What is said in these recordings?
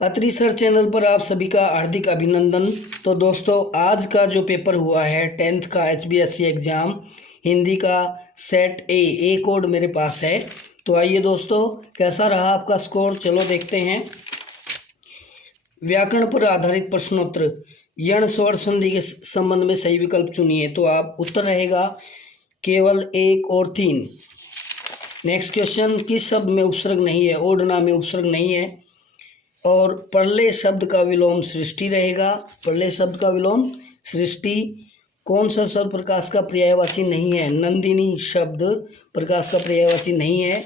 अत्री sir channel पर आप सभी का हार्दिक अभिनंदन। तो दोस्तों, आज का जो पेपर हुआ है 10th का HBSC एग्ज़ाम हिंदी का सेट ए कोड मेरे पास है। तो आइए दोस्तों, कैसा रहा आपका स्कोर, चलो देखते हैं। व्याकरण पर आधारित प्रश्नोत्तर, यण स्वर संधि के संबंध में सही विकल्प चुनिए। तो आप उत्तर रहेगा केवल 1 और 3। नेक्स्ट क्वेश्चन, किस शब्द में उपसर्ग नहीं है? ओढ़ना में उपसर्ग नहीं है। और प्रलय शब्द का विलोम सृष्टि रहेगा। प्रलय शब्द का विलोम सृष्टि। कौन सा शब्द प्रकाश का पर्यायवाची नहीं है? नंदिनी शब्द प्रकाश का पर्यायवाची नहीं है।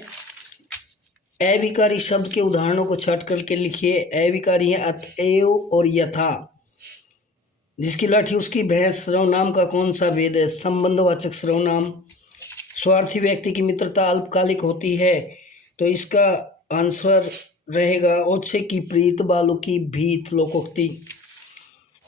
अविकारी शब्द के उदाहरणों को छाट करके लिखिए। अविकारी है अतएव और यथा। जिसकी लाठी उसकी भैंस सर्वनाम का कौन सा भेद है? संबंधवाचक सर्वनाम। स्वार्थी व्यक्ति की मित्रता अल्पकालिक होती है। तो इसका आंसर रहेगा ओछे की प्रीत बालू की भीत लोकोक्ति।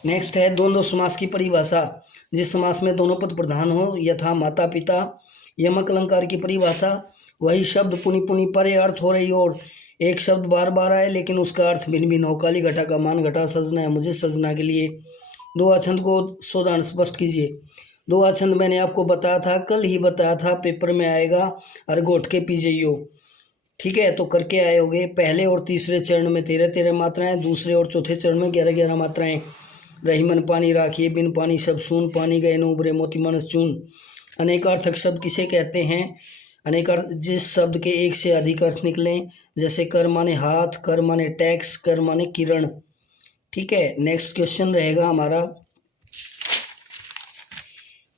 नेक्स्ट है द्वंद्व समास की परिभाषा। जिस समास में दोनों पद प्रधान हो, यथा माता पिता। यमक अलंकार की परिभाषा, वही शब्द पुनि पुनि परे अर्थ हो रही और एक शब्द बार बार आए लेकिन उसका अर्थ भिन्न भिन्न हो। काली घटा का मान घटा सजना है मुझे सजना के लिए। दो आछंद को सोदान स्पष्ट कीजिए। दो आछंद मैंने आपको बताया था, कल ही बताया था, पेपर में आएगा। और घोट के पी जाइयो, ठीक है? तो करके आए होगे। पहले और तीसरे चरण में 13-13 मात्राएं, दूसरे और चौथे चरण में 11-11 मात्राएं। रही मन पानी राखिए, बिन पानी सब सून, पानी गए न उबरे मोती मानस चून। अनेकार्थक शब्द किसे कहते हैं? अनेकार्थ जिस शब्द के एक से अधिक अर्थ निकलें, जैसे कर माने हाथ, कर माने टैक्स, कर माने किरण, ठीक है? नेक्स्ट क्वेश्चन रहेगा हमारा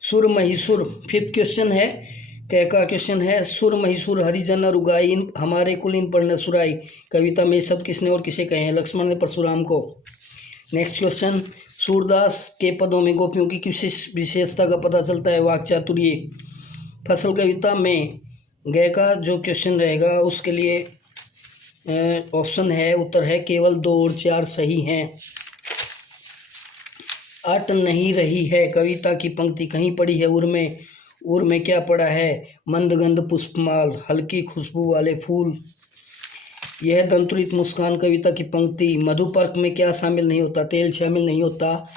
सुर महिसुर। 5th क्वेश्चन है, का क्वेश्चन है। सुर महिसुर हरिजन और उगाई, इन हमारे कुल इन पर न सुराई। कविता में सब किसने और किसे कहे हैं? लक्ष्मण ने परशुराम को। नेक्स्ट क्वेश्चन, सूरदास के पदों में गोपियों की किस विशेषता का पता चलता है? वाक चातुर्य। फसल कविता में गय का जो क्वेश्चन रहेगा उसके लिए ऑप्शन है, उत्तर है केवल 2 और 4 सही हैं। अट नहीं रही है कविता की पंक्ति कहीं पड़ी है उर में क्या पड़ा है? मंदगंध पुष्पमाल, हल्की खुशबू वाले फूल। यह दंतुरित मुस्कान कविता की पंक्ति। मधुपर्क में क्या शामिल नहीं होता? तेल शामिल नहीं होता।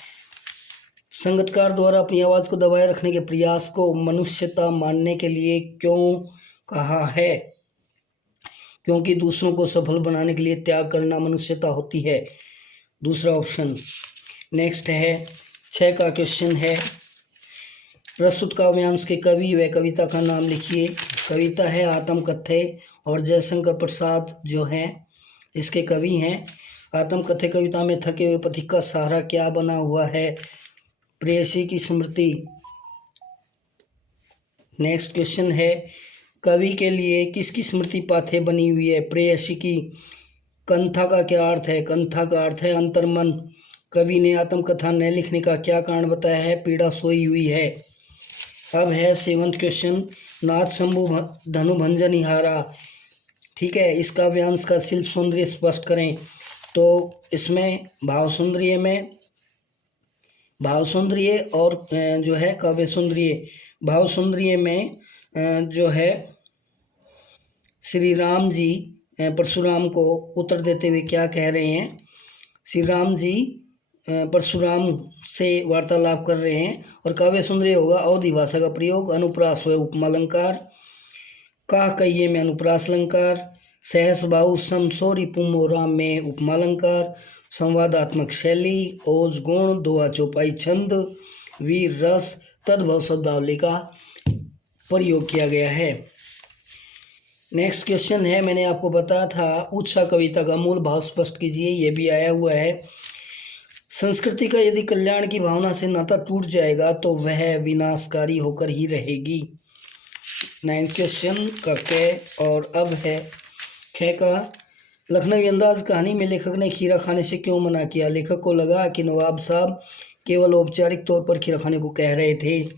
संगीतकार द्वारा अपनी आवाज को दबाए रखने के प्रयास को मनुष्यता मानने के लिए क्यों कहा है? क्योंकि दूसरों को सफल बनाने के लिए त्याग करना मनुष्यता होती है। दूसरा ऑप्शन। नेक्स्ट है 6 का क्वेश्चन है, प्रस्तुत काव्यांश के कवि व कविता का नाम लिखिए। कविता है आत्मकथ्य और जयशंकर प्रसाद जो हैं इसके कवि हैं। आत्मकथ्य कविता में थके हुए पथिक का सहारा क्या बना हुआ है? प्रेयसी की स्मृति। नेक्स्ट क्वेश्चन है, कवि के लिए किसकी स्मृति पाथे बनी हुई है? प्रेयसी की। कंथा का क्या अर्थ है? कंथा का अर्थ है अंतर्मन। कवि ने आत्मकथा न लिखने का क्या कारण बताया है? पीड़ा सोई हुई है। अब है 7th क्वेश्चन, नाथ शंभु धनु भंजन हारा, ठीक है? इसका व्यांश का शिल्प सौंदर्य स्पष्ट करें। तो इसमें भाव सौंदर्य और जो है काव्य सौंदर्य। भाव सौंदर्य में जो है श्री राम जी परशुराम को उत्तर देते हुए क्या कह रहे हैं? श्री राम जी परशुराम से वार्तालाप कर रहे हैं। और काव्य सौंदर्य होगा अवधि भाषा का प्रयोग। अनुप्रास हुए उपमालंकार। का कहिए में अनुप्रास अलंकार। सहस बाहु समसोरी पुमोरा में उपमालंकार। संवादात्मक शैली, ओज गुण, दोहा चौपाई छंद, वीर रस, तद्भव शब्दावली का प्रयोग किया गया है। नेक्स्ट क्वेश्चन है, मैंने आपको बताया था उत्साह कविता का मूल भाव स्पष्ट कीजिए। ये भी आया हुआ है। संस्कृति का यदि कल्याण की भावना से नाता टूट जाएगा तो वह विनाशकारी होकर ही रहेगी। 9th क्वेश्चन का क। और अब है ख का, लखनवी अंदाज कहानी में लेखक ने खीरा खाने से क्यों मना किया? लेखक को लगा कि नवाब साहब केवल औपचारिक तौर पर खीरा खाने को कह रहे थे।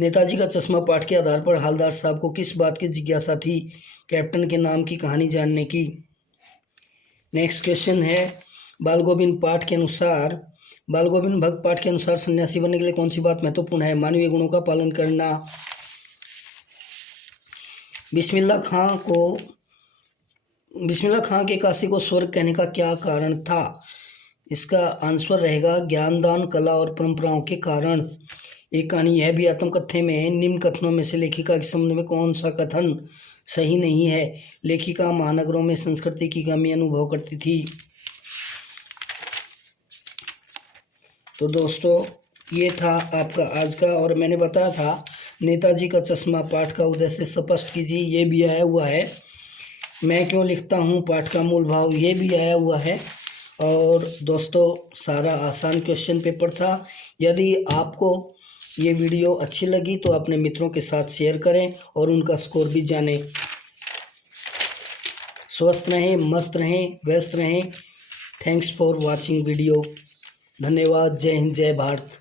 नेताजी का चश्मा पाठ के आधार पर हालदार साहब को किस बात की जिज्ञासा थी? कैप्टन के नाम की कहानी जानने की। नेक्स्ट क्वेश्चन है, बाल गोविंद भक्त पाठ के अनुसार सन्यासी बनने के लिए कौन सी बात महत्वपूर्ण है? मानवीय गुणों का पालन करना। बिस्मिल्लाह खां को बिस्मिल्लाह खां के काशी को स्वर्ग कहने का क्या कारण था? इसका आंसर रहेगा ज्ञानदान, कला और परंपराओं के कारण। एक कहानी यह भी आत्मकथ्य में है, निम्न कथनों में से लेखिका के संबंध में कौन सा कथन सही नहीं है? लेखिका महानगरों में संस्कृति की कमी अनुभव करती थी। तो दोस्तों ये था आपका आज का, और मैंने बताया था नेताजी का चश्मा पाठ का उद्देश्य स्पष्ट कीजिए, ये भी आया हुआ है। मैं क्यों लिखता हूँ पाठ का मूल भाव, ये भी आया हुआ है। और दोस्तों सारा आसान क्वेश्चन पेपर था। यदि आपको ये वीडियो अच्छी लगी तो अपने मित्रों के साथ शेयर करें और उनका स्कोर भी जानें। स्वस्थ रहें, मस्त रहें, व्यस्त रहें। Thanks for watching video. धन्यवाद। जय हिंद, जय भारत।